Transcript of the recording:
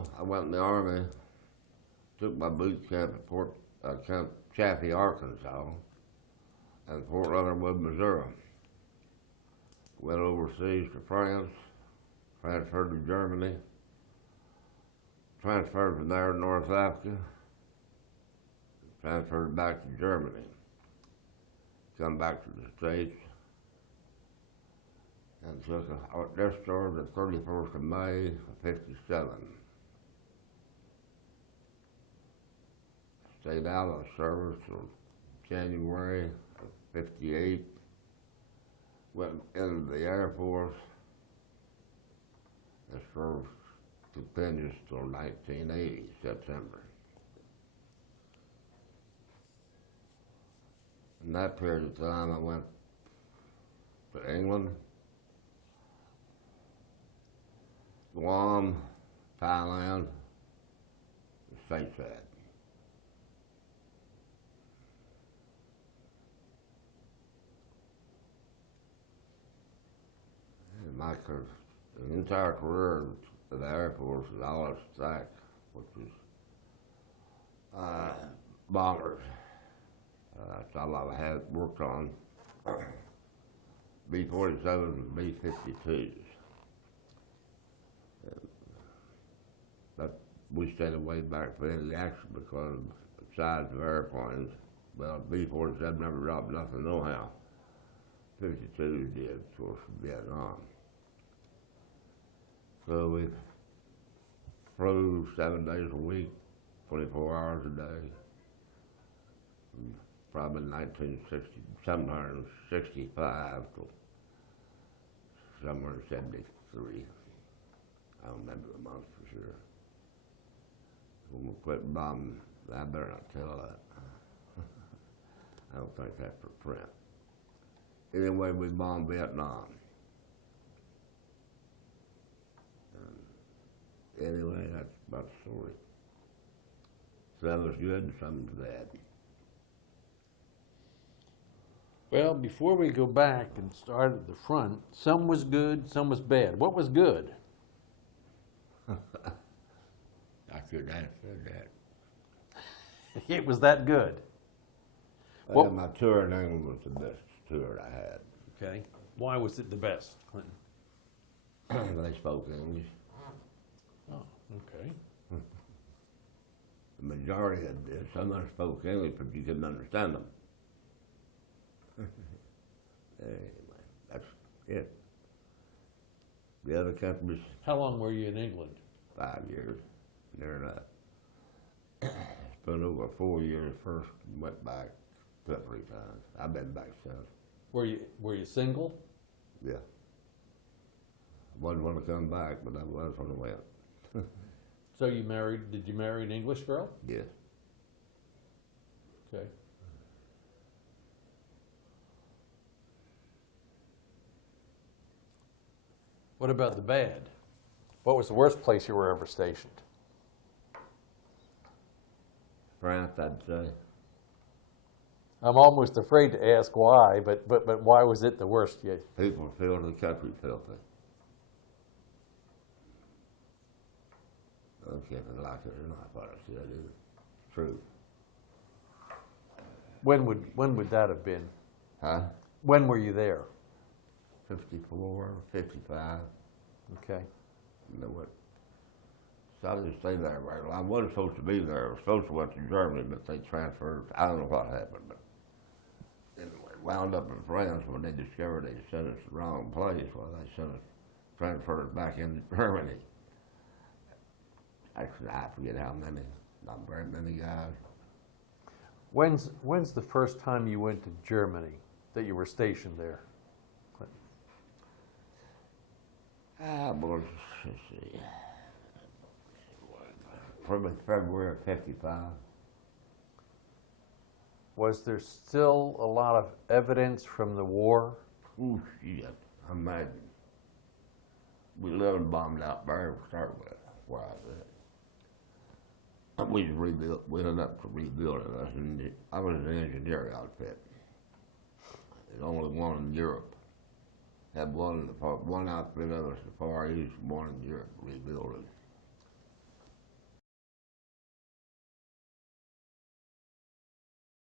Well, I went in the Army, took my boot camp at Camp Chaffee, Arkansas, and Fort Leonard, Missouri. Went overseas to France, transferred to Germany, transferred from there to North Africa, transferred back to Germany, come back to the States, and took a discharge the 31st of May of '57. Stayed out of service till January of '58. Went into the Air Force and served continuous till 1980, September. In that period of time, I went to England, Guam, Thailand, and stateside. And the entire career of the Air Force is all at stack, which is bombers. That's all I had worked on. B-47s and B-52s. But we stayed away back from any action because of the size of airplanes. Well, B-47 never dropped nothing nohow. 52s did, of course, from Vietnam. So we flew 7 days a week, 24 hours a day. Probably 765 to somewhere in '73. I don't remember the month for sure. When we quit bombing, I better not tell that. I don't think that's for print. Anyway, we bombed Vietnam. Anyway, that's about the story. Some was good and some was bad. Well, before we go back and start at the front, some was good, some was bad. What was good? I couldn't answer that. It was that good. Well, my tour in England was the best tour I had. Okay. Why was it the best, Clinton? They spoke English. Oh, okay. The majority of them, some of them spoke English, but you couldn't understand them. Anyway, that's it. The other countries, How long were you in England? 5 years, near enough. Spent over 4 years first and went back 2 or 3 times. I've been back since. Were you single? Yeah. Wasn't want to come back, but I was when I went. So did you marry an English girl? Yes. Okay. What about the bad? What was the worst place you were ever stationed? France, I'd say. I'm almost afraid to ask why, but why was it the worst? People are filthy, the country filthy. I don't care if I like it or not, what I said is true. When would that have been? Huh? When were you there? 54, 55. Okay. You know what? So I didn't stay there very long. I wasn't supposed to be there. I was supposed to went to Germany, but they transferred. I don't know what happened, but anyway, wound up in France when they discovered they sent us the wrong place. Well, they sent us, transferred us back into Germany. Actually, I forget how many. Not very many guys. When's the first time you went to Germany that you were stationed there? Well, let's see. Probably February of '55. Was there still a lot of evidence from the war? Ooh, shit. Imagine. We lived bombed out there to start with, where I was at. We just rebuilt, we ended up rebuilding us, and I was in an engineering outfit. There's only one in Europe. Had one in one outfit of us in the Far East, one in Europe rebuilding.